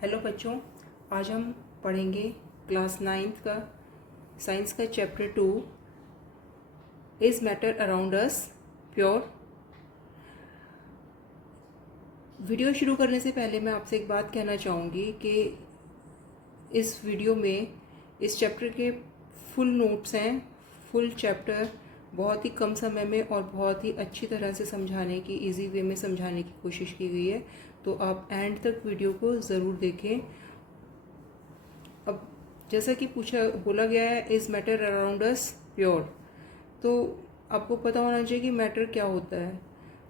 Hello बच्चों, आज हम पढ़ेंगे क्लास 9th का साइंस का chapter 2 is matter around us pure. Video शुरू करने से पहले मैं आपसे एक बात कहना चाहूँगी कि इस वीडियो में इस चैप्टर के फुल नोट्स हैं। फुल चैप्टर बहुत ही कम समय में और बहुत ही अच्छी तरह से समझाने की, इजी वे में समझाने की कोशिश की गई है, तो आप एंड तक वीडियो को ज़रूर देखें। अब जैसा कि बोला गया है, is matter around us pure, तो आपको पता होना चाहिए कि मैटर क्या होता है।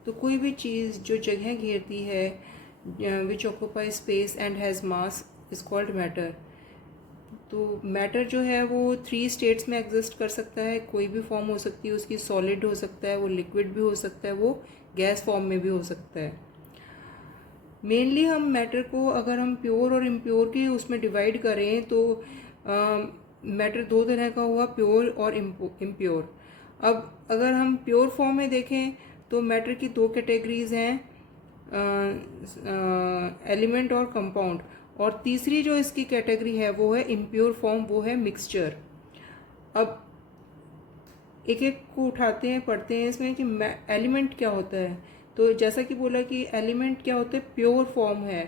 तो कोई भी चीज़ जो जगह घेरती है, विच occupy space and has mass, is called matter. तो मैटर जो है वो 3 स्टेट्स में एग्जिस्ट कर सकता है। कोई भी फॉर्म हो सकती है उसकी, सॉलिड हो सकता है, वो लिक्विड भी हो सकता है, वो गैस फॉर्म में भी हो सकता है। मेनली हम मैटर को अगर हम प्योर और इम्प्योर की उसमें डिवाइड करें तो मैटर दो तरह का हुआ, प्योर और इम्प्योर। अब अगर हम प्योर फॉर्म में देखें तो मैटर की 2 कैटेगरीज हैं, एलिमेंट और कंपाउंड, और तीसरी जो इसकी कैटेगरी है वो है इम्प्योर फॉर्म, वो है मिक्सचर। अब एक एक को उठाते हैं, पढ़ते हैं इसमें कि एलिमेंट क्या होता है। तो जैसा कि बोला कि एलिमेंट क्या होता है, प्योर फॉर्म है,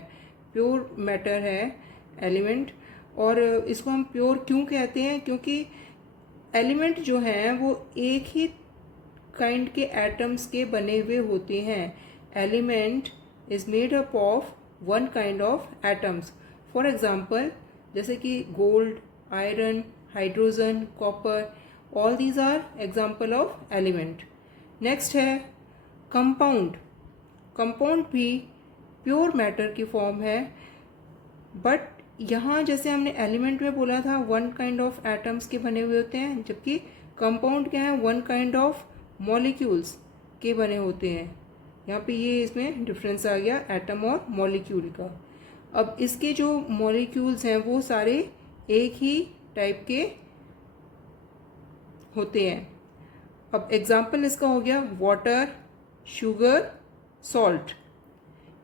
प्योर मैटर है एलिमेंट। और इसको हम प्योर क्यों कहते हैं, क्योंकि एलिमेंट जो हैं वो एक ही काइंड के एटम्स के बने हुए होते हैं। Element is made up of one kind of atoms. For example, जैसे कि gold, iron, hydrogen, copper, all these are example of element. Next है कंपाउंड। कंपाउंड भी प्योर मैटर की फॉर्म है, बट यहाँ जैसे हमने एलिमेंट में बोला था वन काइंड ऑफ एटम्स के बने हुए होते हैं, जबकि कंपाउंड क्या है, वन काइंड ऑफ मॉलिक्यूल्स के बने होते हैं। यहाँ पे ये इसमें डिफरेंस आ गया एटम और मॉलिक्यूल का। अब इसके जो मॉलिक्यूल्स हैं वो सारे एक ही टाइप के होते हैं। अब एग्जाम्पल इसका हो गया वाटर, शुगर, सॉल्ट।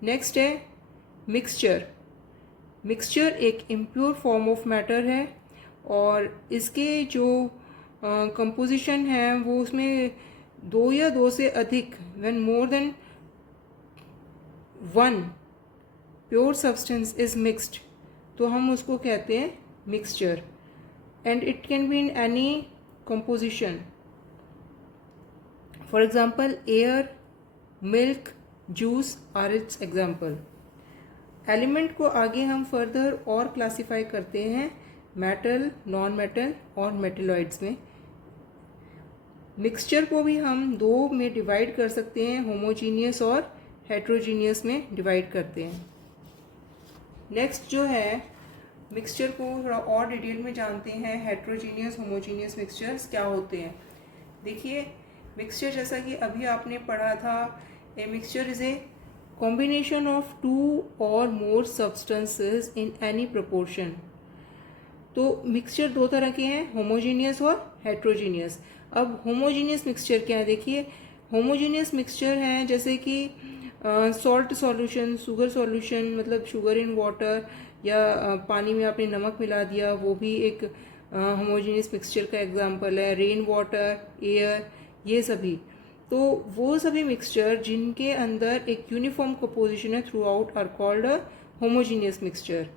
नेक्स्ट है मिक्सचर। मिक्सचर एक इम्प्योर फॉर्म ऑफ मैटर है, और इसके जो कंपोजिशन है वो उसमें 2 या 2 से अधिक, when more than one pure substance is mixed, तो हम उसको कहते हैं mixture. And it can be in any composition. For example, air, milk, juice are its example. Element को आगे हम फर्दर और क्लासीफाई करते हैं मेटल, नॉन मेटल और मेटेलॉइड्स में। मिक्सचर को भी हम 2 में डिवाइड कर सकते हैं, होमोजीनियस और हेट्रोजीनियस में डिवाइड करते हैं। नेक्स्ट जो है, मिक्सचर को थोड़ा और डिटेल में जानते हैं। हेट्रोजीनियस, होमोजीनियस मिक्सचर्स क्या होते हैं। देखिए, मिक्सचर जैसा कि अभी आपने पढ़ा था, a mixture is a combination of 2 और मोर सब्सटेंसेस इन एनी प्रोपोर्शन। तो मिक्सचर 2 तरह के हैं, होमोजीनियस और हेट्रोजीनियस। अब होमोजीनियस मिक्सचर क्या है, देखिए होमोजीनियस मिक्सचर है जैसे कि सॉल्ट सॉल्यूशन, शुगर सॉल्यूशन, मतलब शुगर इन वाटर, या पानी में आपने नमक मिला दिया, वो भी एक होमोजीनियस मिक्सचर का एग्जांपल है। रेन वाटर, एयर, ये सभी। तो वो सभी मिक्सचर जिनके अंदर एक यूनिफॉर्म कंपोजिशन है throughout are called a homogeneous mixture.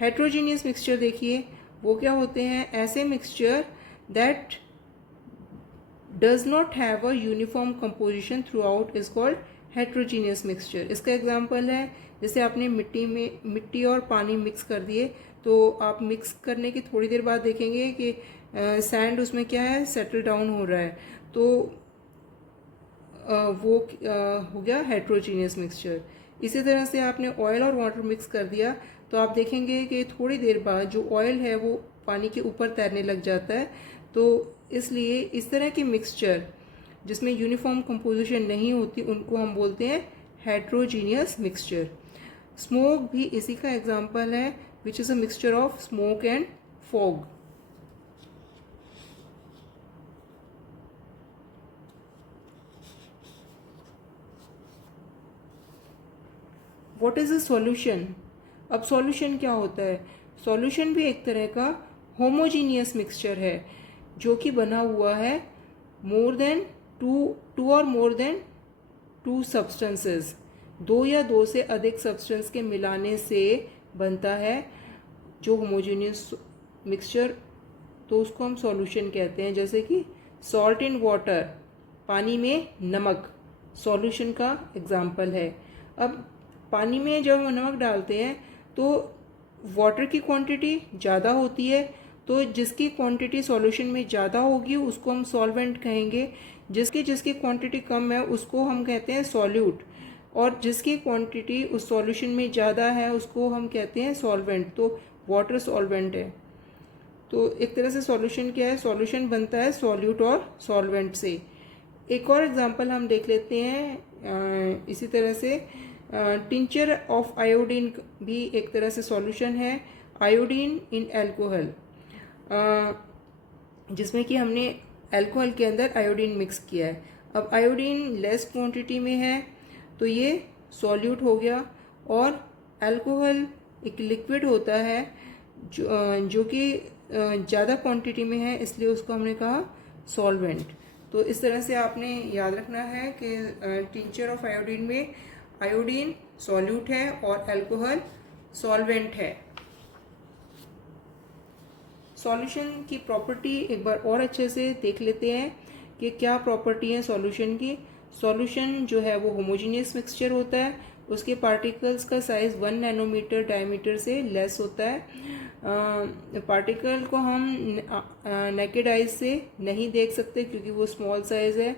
Heterogeneous mixture देखिए वो क्या होते हैं, ऐसे mixture that does not have a uniform composition throughout is called heterogeneous mixture. इसका एग्जांपल है, जैसे आपने मिट्टी और पानी मिक्स कर दिए, तो आप मिक्स करने की थोड़ी देर बाद देखेंगे कि सैंड उसमें क्या है, सेटल डाउन हो रहा है, तो वो हो गया हेट्रोजीनियस मिक्सचर। इसी तरह से आपने ऑयल और वाटर मिक्स कर दिया, तो आप देखेंगे कि थोड़ी देर बाद जो ऑयल है वो पानी के ऊपर तैरने लग जाता है। तो इसलिए इस तरह के मिक्सचर जिसमें यूनिफॉर्म कंपोजिशन नहीं होती उनको हम बोलते हैं हेट्रोजीनियस मिक्सचर। स्मोक भी इसी का एग्जाम्पल है, which is a mixture of smoke and fog. What is a solution? अब सॉल्यूशन क्या होता है? सॉल्यूशन भी एक तरह का होमोजीनियस मिक्सचर है जो कि बना हुआ है मोर देन टू और मोर देन टू सब्सटेंसेस, दो या दो से अधिक सब्सटेंस के मिलाने से बनता है जो होमोजीनियस मिक्सचर, तो उसको हम सॉल्यूशन कहते हैं। जैसे कि सॉल्ट इन वाटर, पानी में नमक सॉल्यूशन का एग्जाम्पल है। अब पानी में जब हम नमक डालते हैं तो वाटर की क्वांटिटी ज़्यादा होती है, तो जिसकी क्वांटिटी सॉल्यूशन में ज़्यादा होगी उसको हम सॉल्वेंट कहेंगे, जिसकी क्वांटिटी कम है उसको हम कहते हैं सॉल्यूट, और जिसकी क्वांटिटी उस सॉल्यूशन में ज़्यादा है उसको हम कहते हैं सॉल्वेंट। तो वाटर सॉल्वेंट है। तो एक तरह से सॉल्यूशन क्या है? सॉल्यूशन बनता है सॉल्यूट और सॉल्वेंट से। एक और एग्जांपल हम देख लेते हैं इसी तरह से। टिंचर ऑफ आयोडीन भी एक तरह से सॉल्यूशन है, आयोडीन इन एल्कोहल, जिसमें कि हमने एल्कोहल के अंदर आयोडीन मिक्स किया है। अब आयोडीन लेस क्वांटिटी में है तो ये सॉल्यूट हो गया, और अल्कोहल एक लिक्विड होता है जो कि ज़्यादा क्वांटिटी में है, इसलिए उसको हमने कहा सॉल्वेंट। तो इस तरह से आपने याद रखना है कि टिंचर ऑफ आयोडीन में आयोडीन सॉल्यूट है और अल्कोहल सॉल्वेंट है। सॉल्यूशन की प्रॉपर्टी एक बार और अच्छे से देख लेते हैं कि क्या प्रॉपर्टी है सॉल्यूशन की। सॉल्यूशन जो है वो होमोजीनियस मिक्सचर होता है, उसके पार्टिकल्स का साइज़ 1 नैनोमीटर डायमीटर से लेस होता है। पार्टिकल को हम नेकेड आइज से नहीं देख सकते क्योंकि वो स्मॉल साइज़ है,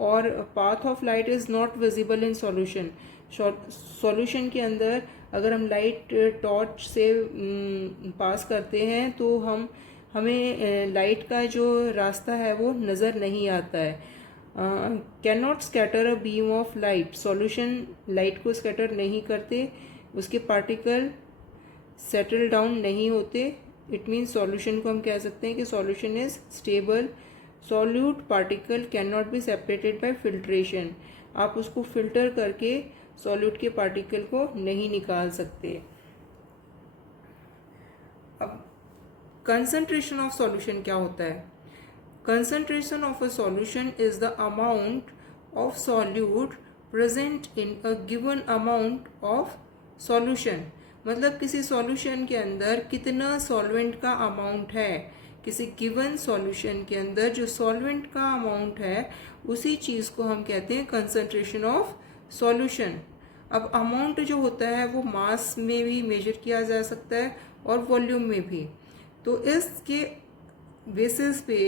और path of light is not visible in solution. Solution के अंदर अगर हम लाइट टॉर्च से पास करते हैं तो हमें लाइट का जो रास्ता है वो नज़र नहीं आता है। Can not scatter a beam of light, solution light को स्कैटर नहीं करते, उसके पार्टिकल सेटल डाउन नहीं होते। इट मीन्स सॉल्यूशन को हम कह सकते हैं कि solution is stable. Solute particle can not be separated by filtration, आप उसको फिल्टर करके सॉल्यूट के पार्टिकल को नहीं निकाल सकते। अब कंसंट्रेशन ऑफ सॉल्यूशन क्या होता है? Concentration of a solution is the amount of solute present in a given amount of solution। मतलब किसी सॉल्यूशन के अंदर कितना सॉल्वेंट का अमाउंट है, किसी गिवन सॉल्यूशन के अंदर जो सॉल्वेंट का अमाउंट है उसी चीज़ को हम कहते हैं कंसंट्रेशन ऑफ सॉल्यूशन। अब अमाउंट जो होता है वो मास में भी मेजर किया जा सकता है और वॉल्यूम में भी। तो इसके बेसिस पे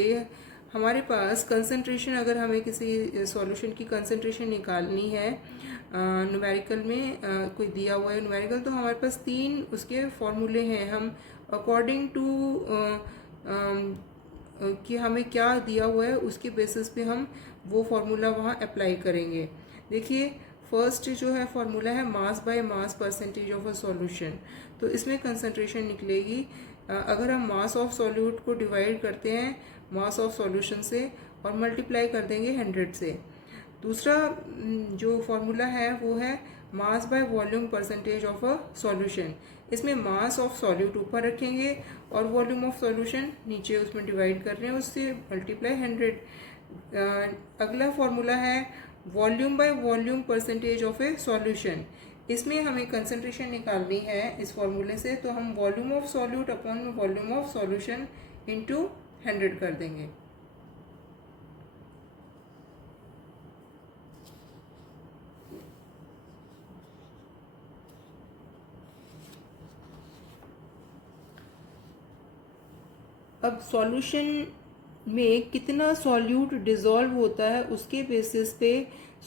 हमारे पास कंसंट्रेशन, अगर हमें किसी सॉल्यूशन की कंसंट्रेशन निकालनी है न्यूमेरिकल में, कोई दिया हुआ है न्यूमेरिकल, तो हमारे पास 3 उसके फॉर्मूले हैं। हम अकॉर्डिंग टू कि हमें क्या दिया हुआ है उसके बेसिस पे हम वो फार्मूला वहाँ अप्लाई करेंगे। देखिए फर्स्ट जो है फार्मूला है mass by mass percentage of a solution. तो इसमें कंसंट्रेशन निकलेगी अगर हम मास ऑफ सॉल्यूट को डिवाइड करते हैं मास ऑफ सॉल्यूशन से और मल्टीप्लाई कर देंगे 100 से। दूसरा जो फार्मूला है वो है mass by volume percentage of a solution. इसमें मास ऑफ सॉल्यूट ऊपर रखेंगे और वॉल्यूम ऑफ सॉल्यूशन नीचे उसमें डिवाइड कर रहे हैं, उससे मल्टीप्लाई 100। अगला फार्मूला है volume by volume percentage of A solution. इसमें हमें कंसंट्रेशन निकालनी है इस फॉर्मूले से, तो हम volume of solute upon volume of solution into 100 कर देंगे। अब सॉल्यूशन में कितना सॉल्यूट डिज़ोल्व होता है उसके बेसिस पे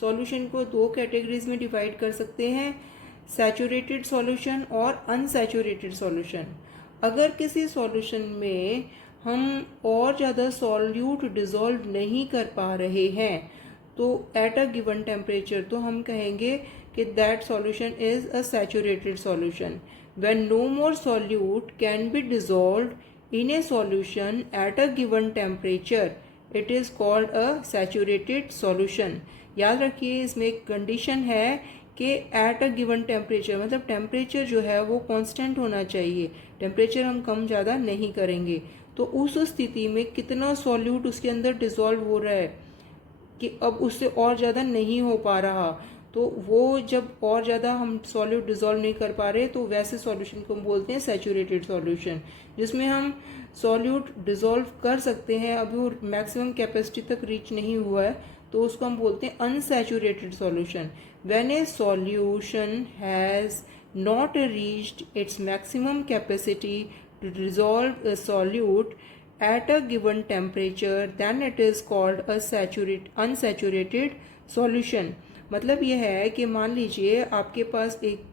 सॉल्यूशन को 2 कैटेगरीज में डिवाइड कर सकते हैं, सैचुरेटेड सॉल्यूशन और अनसैचुरेटेड सॉल्यूशन। अगर किसी सॉल्यूशन में हम और ज़्यादा सॉल्यूट डिज़ोल्व नहीं कर पा रहे हैं तो एट अ गिवन टेम्परेचर तो हम कहेंगे कि that solution is a saturated solution. When no more solute can be dissolved in a solution at a given temperature it is called a saturated solution। याद रखिए इसमें एक कंडीशन है कि एट अ गिवन टेम्परेचर, मतलब temperature जो है वो कांस्टेंट होना चाहिए, टेम्परेचर हम कम ज़्यादा नहीं करेंगे। तो उस स्थिति में कितना सॉल्यूट उसके अंदर डिसॉल्व हो रहा है कि अब उससे और ज़्यादा नहीं हो पा रहा, तो वो जब और ज़्यादा हम सॉल्यूट डिसॉल्व नहीं कर पा रहे तो वैसे सॉल्यूशन को हम बोलते हैं सैचुरेटेड सॉल्यूशन। जिसमें हम सॉल्यूट डिसॉल्व कर सकते हैं, अभी वो मैक्सिमम कैपेसिटी तक रीच नहीं हुआ है, तो उसको हम बोलते हैं unsaturated solution. When A solution has not reached its maximum capacity to dissolve a solute at a given temperature, then it is called a unsaturated solution। मतलब यह है कि मान लीजिए आपके पास एक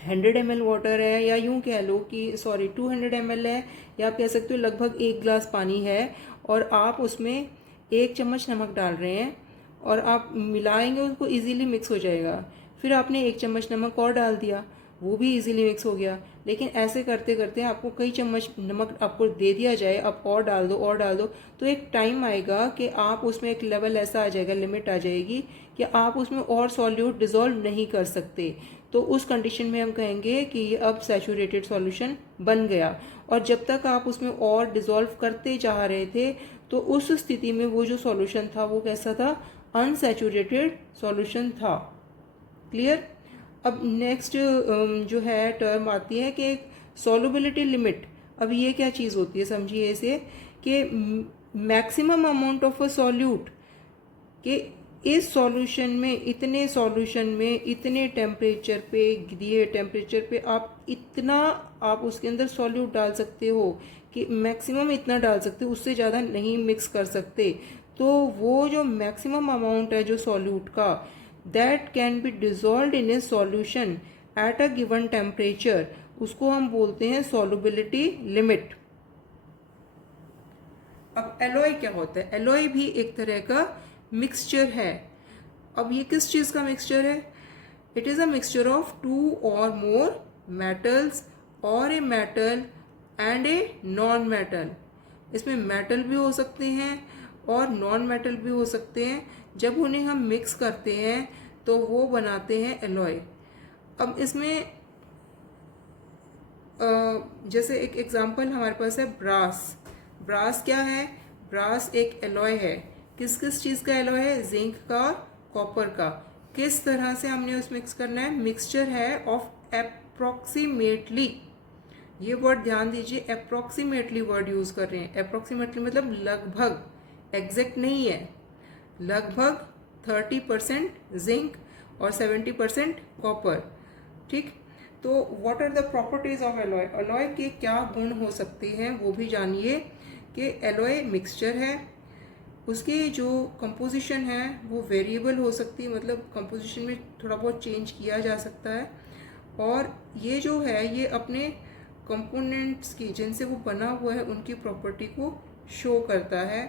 100 ml वाटर है, या यूं कह लो कि 200 ml है, या आप कह सकते हो लगभग 1 गिलास पानी है, और आप उसमें 1 चम्मच नमक डाल रहे हैं और आप मिलाएंगे उसको इजीली मिक्स हो जाएगा। फिर आपने 1 चम्मच नमक और डाल दिया, वो भी इजीली मिक्स हो गया। लेकिन ऐसे करते करते आपको कई चम्मच नमक आपको दे दिया जाए, आप और डाल दो और डाल दो, तो एक टाइम आएगा कि आप उसमें एक लेवल ऐसा आ जाएगा, लिमिट आ जाएगी कि आप उसमें और सॉल्यूट डिसॉल्व नहीं कर सकते। तो उस कंडीशन में हम कहेंगे कि ये अब सैचुरेटेड सॉल्यूशन बन गया। और जब तक आप उसमें और डिसॉल्व करते जा रहे थे, तो उस स्थिति में वो जो सॉल्यूशन था वो कैसा था, अनसैचुरेटेड सॉल्यूशन था। क्लियर। अब नेक्स्ट जो है टर्म आती है कि सॉल्युबिलिटी लिमिट। अब ये क्या चीज़ होती है, समझिए इसे, कि maximum amount of a solute, कि इस सॉल्यूशन में, इतने सॉल्यूशन में, इतने टेम्परेचर पे, दिए टेम्परेचर पे आप इतना, आप उसके अंदर सॉल्यूट डाल सकते हो कि मैक्सिमम इतना डाल सकते हो, उससे ज़्यादा नहीं मिक्स कर सकते। तो वो जो मैक्सिमम अमाउंट है जो सॉल्यूट का, that can be dissolve in A solution at a given temperature, उसको हम बोलते हैं सॉल्युबिलिटी लिमिट। अब एलॉय क्या होता है, एलॉय भी एक तरह का मिक्सचर है। अब ये किस चीज़ का मिक्सचर है, it is a mixture of 2 और मोर मेटल्स और a metal and a non metal. इसमें मेटल भी हो सकते हैं और नॉन मेटल भी हो सकते हैं। जब उन्हें हम मिक्स करते हैं तो वो बनाते हैं एलॉय। अब इसमें जैसे एक एग्जांपल हमारे पास है ब्रास। ब्रास क्या है, ब्रास एक एलॉय है। किस किस चीज़ का एलॉय है, जिंक का, कॉपर का। किस तरह से हमने उस मिक्स करना है, मिक्सचर है ऑफ अप्रोक्सीमेटली, ये वर्ड ध्यान दीजिए, अप्रोक्सीमेटली वर्ड यूज कर रहे हैं। अप्रोक्सीमेटली मतलब लगभग, एग्जैक्ट नहीं है, लगभग 30% जिंक और 70% कॉपर। ठीक, तो what are the properties of alloy, alloy के क्या गुण हो सकते हैं वो भी जानिए। कि एलॉय मिक्सचर है, उसकी जो कंपोजिशन है वो वेरिएबल हो सकती है, मतलब कंपोजिशन में थोड़ा बहुत चेंज किया जा सकता है। और ये जो है ये अपने कंपोनेंट्स की, जिनसे वो बना हुआ है, उनकी प्रॉपर्टी को शो करता है।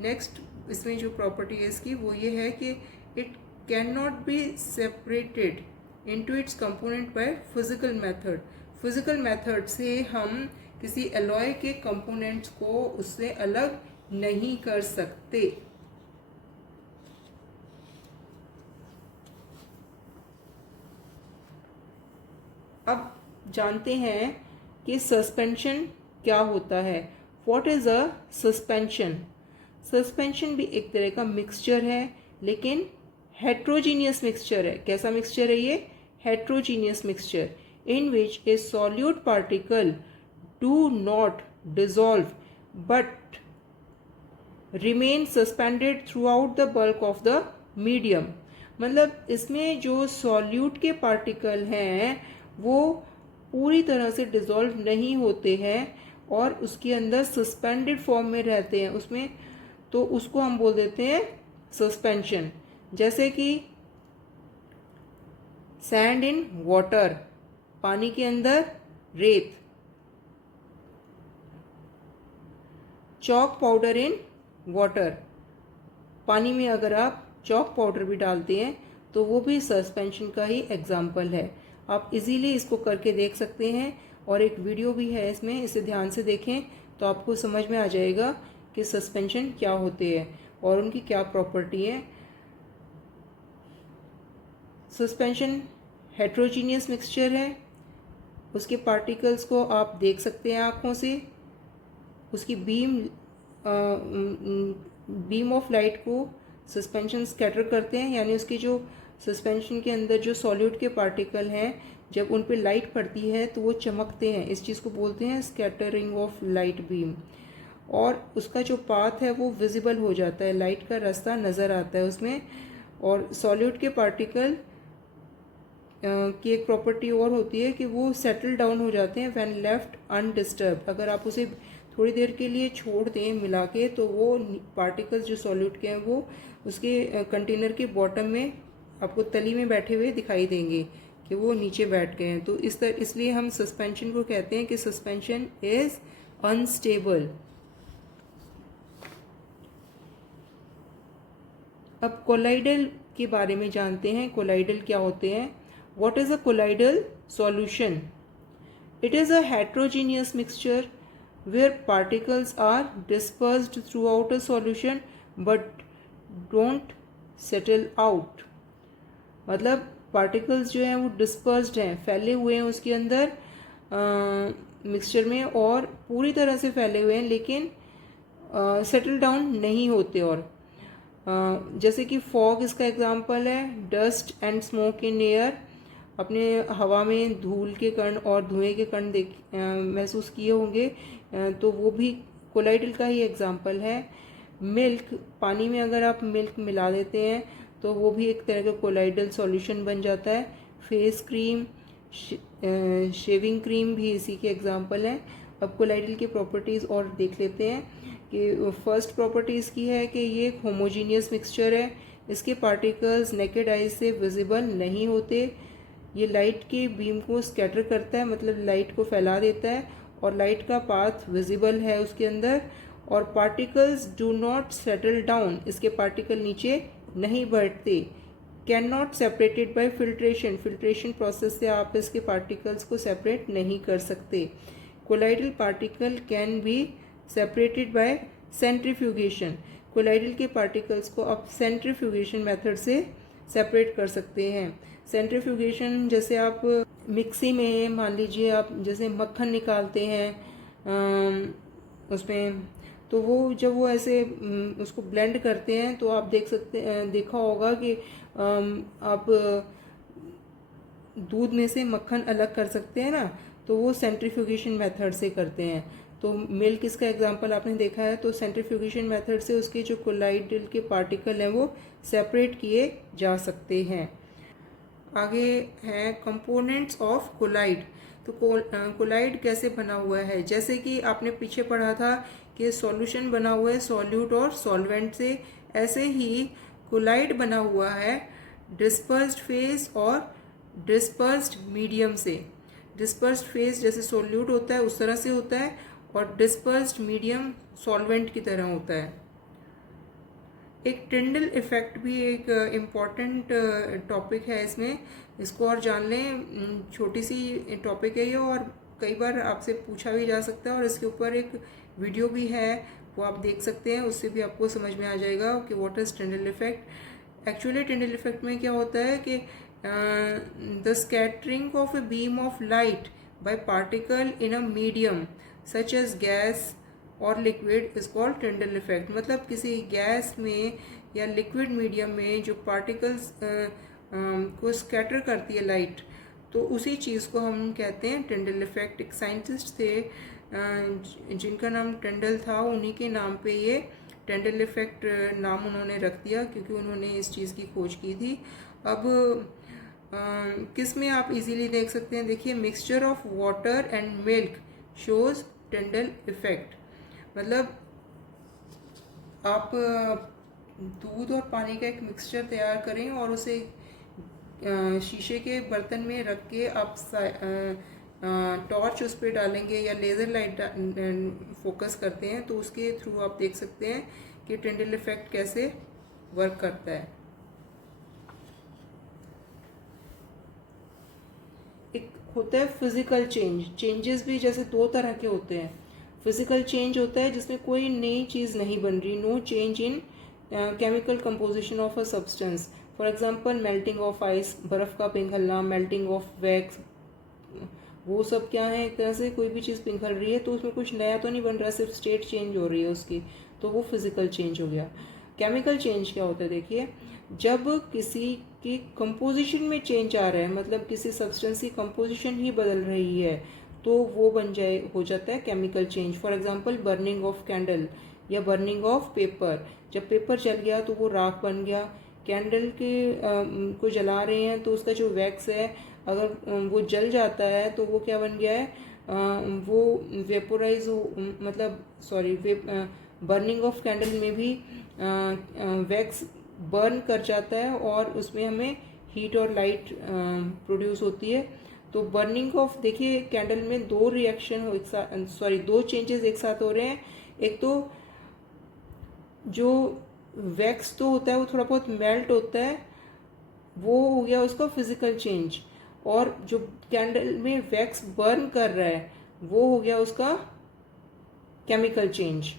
नेक्स्ट इसमें जो प्रॉपर्टी है इसकी वो ये है कि it can not be separated into its component by physical method. Physical method से हम किसी एलॉय के कंपोनेंट्स को उससे अलग नहीं कर सकते। अब जानते हैं कि सस्पेंशन क्या होता है। What is a suspension, suspension भी एक तरह का मिक्सचर है, लेकिन हेट्रोजीनियस मिक्सचर है। कैसा मिक्सचर है ये, heterogeneous mixture, in which A solute particle do not dissolve but remain suspended through out the bulk of the medium. मतलब इसमें जो सॉल्यूट के पार्टिकल हैं वो पूरी तरह से डिसॉल्व नहीं होते हैं और उसके अंदर सस्पेंडेड फॉर्म में रहते हैं उसमें, तो उसको हम बोल देते हैं सस्पेंशन। जैसे कि सैंड इन वाटर, पानी के अंदर रेत। चॉक पाउडर इन वाटर, पानी में अगर आप चॉक पाउडर भी डालते हैं तो वो भी सस्पेंशन का ही एग्जाम्पल है। आप इजीली इसको करके देख सकते हैं और एक वीडियो भी है इसमें, इसे ध्यान से देखें तो आपको समझ में आ जाएगा कि सस्पेंशन क्या होते हैं और उनकी क्या प्रॉपर्टी है। सस्पेंशन हेट्रोजीनियस मिक्सचर है, उसके पार्टिकल्स को आप देख सकते हैं आँखों से, उसकी बीम ऑफ लाइट को सस्पेंशन स्कैटर करते हैं, यानी उसकी जो सस्पेंशन के अंदर जो सॉल्यूट के पार्टिकल हैं जब उन पे लाइट पड़ती है तो वो चमकते हैं। इस चीज़ को बोलते हैं स्कैटरिंग ऑफ लाइट बीम। और उसका जो पाथ है वो विजिबल हो जाता है, लाइट का रास्ता नज़र आता है उसमें। और सॉल्यूट के पार्टिकल की एक प्रॉपर्टी और होती है कि वो सेटल डाउन हो जाते हैं व्हेन लेफ्ट अनडिस्टर्ब। अगर आप उसे थोड़ी देर के लिए छोड़ दें मिला के तो वो पार्टिकल्स जो सॉल्यूट के हैं वो उसके कंटेनर के बॉटम में आपको तली में बैठे हुए दिखाई देंगे कि वो नीचे बैठ गए हैं। तो इसलिए हम सस्पेंशन को कहते हैं कि सस्पेंशन इज अनस्टेबल। अब कोलाइडल के बारे में जानते हैं। कोलाइडल क्या होते हैं? What is a colloidal solution? It is a heterogeneous mixture where particles are dispersed throughout a solution but don't settle out। मतलब पार्टिकल्स जो हैं वो डिस्पर्स्ड हैं, फैले हुए हैं उसके अंदर मिक्सचर में, और पूरी तरह से फैले हुए हैं लेकिन सेटल डाउन नहीं होते। और जैसे कि फॉग इसका एग्जांपल है, dust and smoke in air. अपने हवा में धूल के कण और धुएं के कण महसूस किए होंगे, तो वो भी कोलाइडल का ही एग्जांपल है। मिल्क, पानी में अगर आप मिल्क मिला देते हैं तो वो भी एक तरह का कोलाइडल सॉल्यूशन बन जाता है। फेस क्रीम, शेविंग क्रीम भी इसी के एग्जांपल हैं। अब कोलाइडल की प्रॉपर्टीज़ और देख लेते हैं कि फर्स्ट प्रॉपर्टी इसकी है कि ये एक होमोजीनियस मिक्सचर है, इसके पार्टिकल्स नेकेड आइज से विजिबल नहीं होते। ये लाइट की बीम को स्कैटर करता है, मतलब लाइट को फैला देता है, और लाइट का पाथ विजिबल है उसके अंदर। और particles do not settle down, इसके पार्टिकल नीचे नहीं बढ़ते। Can not separated by filtration, filtration process से आप इसके पार्टिकल्स को सेपरेट नहीं कर सकते। Colloidal particle can be separated by centrifugation, colloidal के पार्टिकल्स को आप सेंट्रीफ्यूगेशन मेथड से सेपरेट कर सकते हैं। सेंट्रीफ्यूगेशन जैसे आप मिक्सी में मान लीजिए आप जैसे मक्खन निकालते हैं उसमें, तो वो जब वो ऐसे उसको ब्लेंड करते हैं तो आप देखा होगा कि आप दूध में से मक्खन अलग कर सकते हैं ना, तो वो सेंट्रीफ्यूगेशन मेथड से करते हैं। तो मिल्क इसका एग्जांपल आपने देखा है। तो सेंट्रीफ्यूगेशन मेथड से उसके जो कोलाइडल के पार्टिकल हैं वो सेपरेट किए जा सकते हैं। आगे है कंपोनेंट्स ऑफ कोलाइड। तो कोलाइड कैसे बना हुआ है? जैसे कि आपने पीछे पढ़ा था कि सॉल्यूशन बना हुआ है सॉल्यूट और सॉल्वेंट से, ऐसे ही कोलाइड बना हुआ है डिस्पर्स्ड फेज और डिस्पर्स्ड मीडियम से। डिस्पर्स्ड फेज जैसे सॉल्यूट होता है उस तरह से होता है, और डिस्पर्स्ड मीडियम सॉल्वेंट की तरह होता है। एक टिंडल इफेक्ट भी एक इम्पॉर्टेंट टॉपिक है इसमें, इसको और जान लें। छोटी सी टॉपिक है ये और कई बार आपसे पूछा भी जा सकता है, और इसके ऊपर एक वीडियो भी है वो आप देख सकते हैं, उससे भी आपको समझ में आ जाएगा कि what is Tyndall effect. Actually Tyndall effect में क्या होता है कि the scattering of a beam of light by particle in a medium such as gas और liquid is called Tyndall effect. मतलब किसी गैस में या लिक्विड मीडियम में जो पार्टिकल्स को स्कैटर करती है लाइट, तो उसी चीज़ को हम कहते हैं टिंडल इफेक्ट। एक साइंटिस्ट थे जिनका नाम टिंडल था, उन्हीं के नाम पे ये टिंडल इफेक्ट नाम उन्होंने रख दिया क्योंकि उन्होंने इस चीज़ की खोज की थी। अब किस में आप इजीली देख सकते हैं? देखिए, mixture of water and milk shows टिंडल effect. मतलब आप दूध और पानी का एक मिक्सचर तैयार करें और उसे शीशे के बर्तन में रख के आप टॉर्च उस पर डालेंगे या लेज़र लाइट फोकस करते हैं तो उसके थ्रू आप देख सकते हैं कि टिंडल इफेक्ट कैसे वर्क करता है। एक होता है फिजिकल चेंज। चेंजेस भी जैसे दो तरह के होते हैं। फिजिकल चेंज होता है जिसमें कोई नई चीज़ नहीं बन रही, no change in chemical composition of a substance. For example melting of ice, बर्फ़ का पिघलना, मेल्टिंग ऑफ वैक्स, वो सब क्या है, एक तरह से कोई भी चीज़ पिघल रही है तो उसमें कुछ नया तो नहीं बन रहा, सिर्फ स्टेट चेंज हो रही है उसकी, तो वो फिजिकल चेंज हो गया। केमिकल चेंज क्या होता है, देखिए जब किसी की कंपोजिशन में चेंज आ रहा है, मतलब किसी सब्सटेंस की कंपोजिशन ही बदल रही है, तो वो हो जाता है chemical change. For example burning of candle या बर्निंग ऑफ पेपर, जब पेपर जल गया तो वो राख बन गया। कैंडल के को जला रहे हैं तो उसका जो वैक्स है, अगर वो जल जाता है तो वो क्या बन गया है, वो वेपोराइज हो, मतलब सॉरी, बर्निंग ऑफ कैंडल में भी वैक्स बर्न कर जाता है और उसमें हमें हीट और लाइट प्रोड्यूस होती है। तो बर्निंग ऑफ, देखिए कैंडल में दो रिएक्शन एक साथ, सॉरी दो चेंजेस एक साथ हो रहे हैं। एक तो जो वैक्स तो होता है वो थोड़ा बहुत मेल्ट होता है, वो हो गया उसका फिजिकल चेंज, और जो कैंडल में वैक्स बर्न कर रहा है वो हो गया उसका केमिकल चेंज।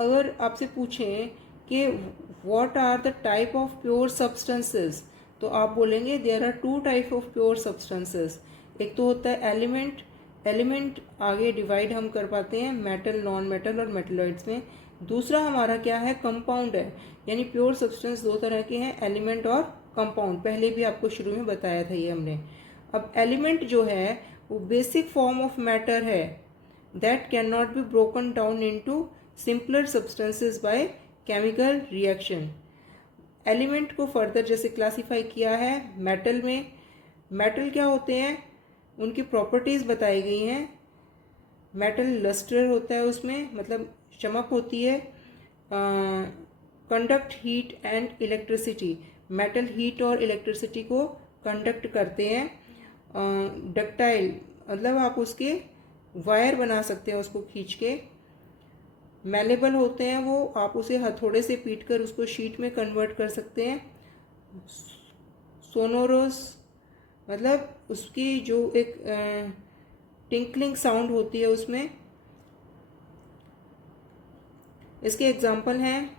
अगर आपसे पूछें कि what are the type of pure substances, तो आप बोलेंगे there are two type of pure substances. एक तो होता है एलिमेंट, एलिमेंट आगे डिवाइड हम कर पाते हैं मेटल, नॉन मेटल और मेटलॉइड्स में। दूसरा हमारा क्या है, कंपाउंड है, यानी प्योर सब्सटेंस दो तरह के हैं, एलिमेंट और कंपाउंड। पहले भी आपको शुरू में बताया था ये हमने। अब एलिमेंट जो है वो बेसिक फॉर्म ऑफ मैटर है that can not be broken down into simpler substances by chemical reaction. Element को फर्दर जैसे क्लासिफाई किया है मेटल में। मेटल क्या होते हैं, उनकी प्रॉपर्टीज़ बताई गई हैं। मेटल लस्टर होता है, उसमें मतलब चमक होती है। Conduct heat and electricity, metal heat और इलेक्ट्रिसिटी को कंडक्ट करते हैं। डक्टाइल, मतलब आप उसके वायर बना सकते हैं उसको खींच के। मेलेबल होते हैं वो, आप उसे हथौड़े से पीटकर उसको शीट में कन्वर्ट कर सकते हैं। सोनोरस, मतलब उसकी जो एक टिंकलिंग साउंड होती है उसमें। इसके एग्जाम्पल हैं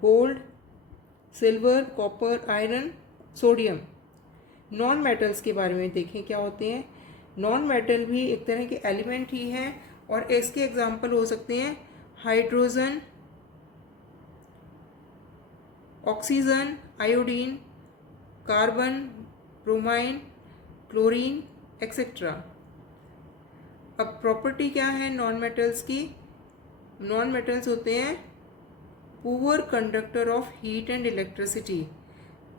gold, silver, copper, iron, sodium. Non metals के बारे में देखें क्या होते हैं। नॉन मेटल भी एक तरह के एलिमेंट ही हैं और इसके एग्जाम्पल हो सकते हैं hydrogen, oxygen, iodine, carbon, bromine, chlorine etcetera. अब प्रॉपर्टी क्या है नॉन मेटल्स की, नॉन मेटल्स होते हैं poor conductor of heat and electricity.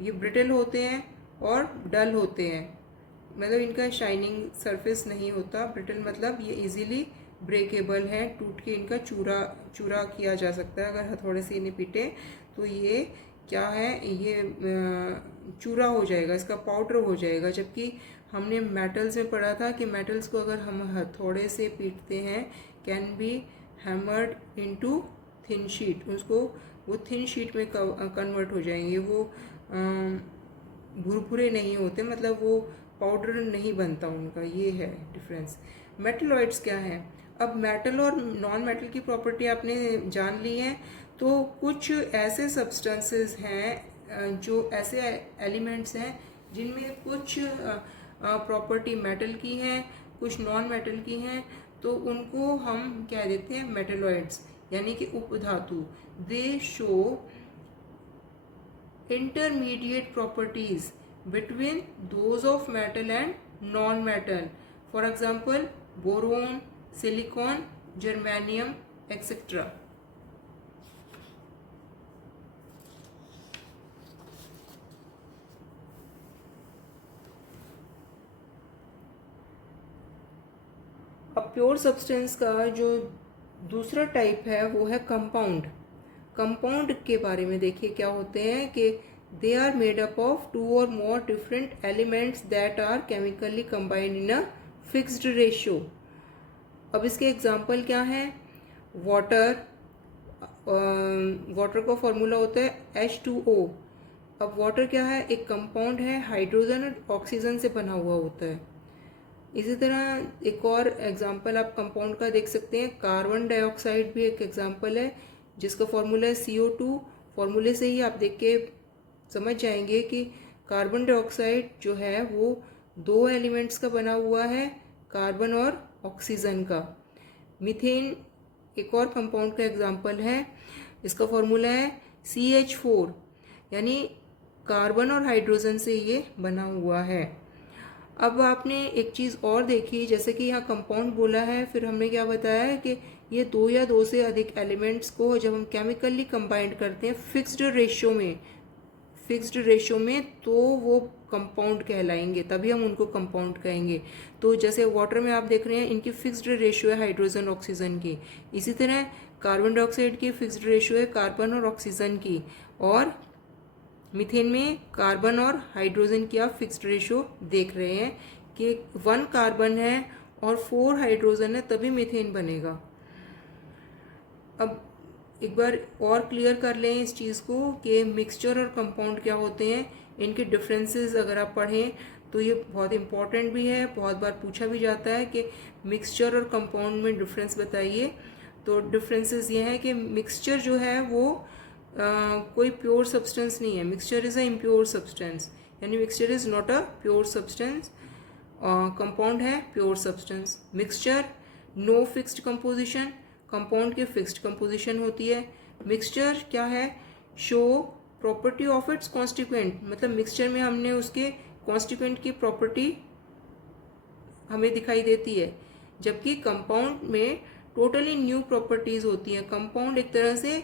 ये ब्रिटल होते हैं और डल होते हैं, मतलब इनका शाइनिंग सरफेस नहीं होता। ब्रिटल मतलब ये इजीली ब्रेकेबल है, टूट के इनका चूरा चूरा किया जा सकता है अगर हथौड़े से इन्हें पीटे तो ये क्या है, ये चूरा हो जाएगा, इसका पाउडर हो जाएगा। जबकि हमने मेटल्स में पढ़ा था कि मेटल्स को अगर हम हथौड़े से पीटते हैं can be hammered into thin sheet, उसको वो थिन शीट में कन्वर्ट हो जाएंगे, वो भुरभुरे नहीं होते, मतलब वो पाउडर नहीं बनता उनका, ये है डिफरेंस। मेटलॉइड्स क्या है, अब मेटल और नॉन मेटल की प्रॉपर्टी आपने जान ली है, तो कुछ ऐसे सब्सटेंसेस हैं जो ऐसे एलिमेंट्स हैं जिनमें कुछ प्रॉपर्टी मेटल की है, कुछ नॉन मेटल की हैं, तो उनको हम कह देते हैं मेटलॉइड्स, यानी कि उपधातु। They show intermediate properties between those of metal and non-metal. For example, boron, silicon, germanium, etc. अब प्योर सब्सटेंस का जो दूसरा टाइप है वो है कंपाउंड। कंपाउंड के बारे में देखिए क्या होते हैं कि they are made up of two और more different elements that are chemically combined in a fixed ratio. अब इसके एग्जांपल क्या हैं, वाटर, वाटर का फॉर्मूला होता है H2O। अब वाटर क्या है, एक कंपाउंड है, हाइड्रोजन और ऑक्सीजन से बना हुआ होता है। इसी तरह एक और एग्जांपल आप कंपाउंड का देख सकते हैं, कार्बन डाइऑक्साइड भी एक एग्जांपल है जिसका फॉर्मूला है CO2। फॉर्मूले से ही आप देख के समझ जाएंगे कि कार्बन डाइऑक्साइड जो है वो 2 एलिमेंट्स का बना हुआ है, कार्बन और ऑक्सीजन का। मीथेन एक और कंपाउंड का एग्जाम्पल है, इसका फॉर्मूला है CH4, यानी कार्बन और हाइड्रोजन से ये बना हुआ है। अब आपने एक चीज़ और देखी, जैसे कि यहाँ कंपाउंड बोला है, फिर हमने क्या बताया है कि ये 2 या 2 से अधिक एलिमेंट्स को जब हम केमिकली कंबाइंड करते हैं फिक्स्ड रेशो में तो वो कंपाउंड कहलाएंगे, तभी हम उनको कंपाउंड कहेंगे। तो जैसे वाटर में आप देख रहे हैं इनकी फिक्स्ड रेशियो है हाइड्रोजन ऑक्सीजन की, इसी तरह कार्बन डाइऑक्साइड की फिक्स्ड रेशियो है कार्बन और ऑक्सीजन की, और मीथेन में कार्बन और हाइड्रोजन की आप फिक्स्ड रेशियो देख रहे हैं कि 1 कार्बन है और 4 हाइड्रोजन है, तभी मीथेन बनेगा। अब एक बार और क्लियर कर लें इस चीज़ को कि मिक्सचर और कंपाउंड क्या होते हैं, इनके डिफरेंसेस अगर आप पढ़ें तो ये बहुत इंपॉर्टेंट भी है, बहुत बार पूछा भी जाता है कि मिक्सचर और कंपाउंड में डिफरेंस बताइए। तो डिफरेंसेस ये हैं कि मिक्सचर जो है वो कोई प्योर सब्सटेंस नहीं है, mixture is a impure substance, यानी mixture is not a pure substance. Compound है pure substance. Mixture no fixed composition, compound की फिक्स्ड कंपोजिशन होती है। मिक्सचर क्या है, show property of its constituent, मतलब मिक्सचर में हमने उसके कॉन्स्टिट्यूएंट की प्रॉपर्टी हमें दिखाई देती है, जबकि कंपाउंड में टोटली न्यू प्रॉपर्टीज़ होती हैं। कंपाउंड एक तरह से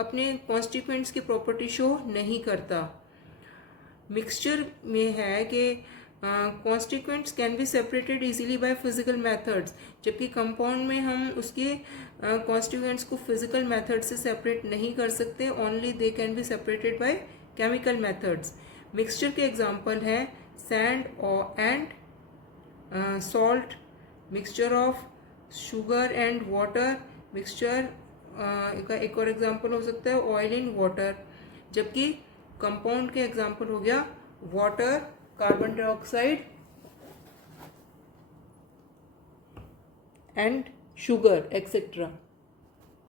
अपने कॉन्स्टिट्यूएंट्स की प्रॉपर्टी शो नहीं करता। मिक्सचर में है कि constituents can be separated easily by physical methods, जबकि कंपाउंड में हम उसके कॉन्स्टिट्यूएंट्स को फिजिकल मेथड से सेपरेट नहीं कर सकते, only they can be separated by chemical methods. Mixture के एग्जांपल हैं sand and salt, mixture of sugar and water, mixture का एक और एग्जांपल हो सकता है ऑयल इन वाटर, जबकि कंपाउंड के एग्जांपल हो गया water, carbon dioxide and sugar etcetera.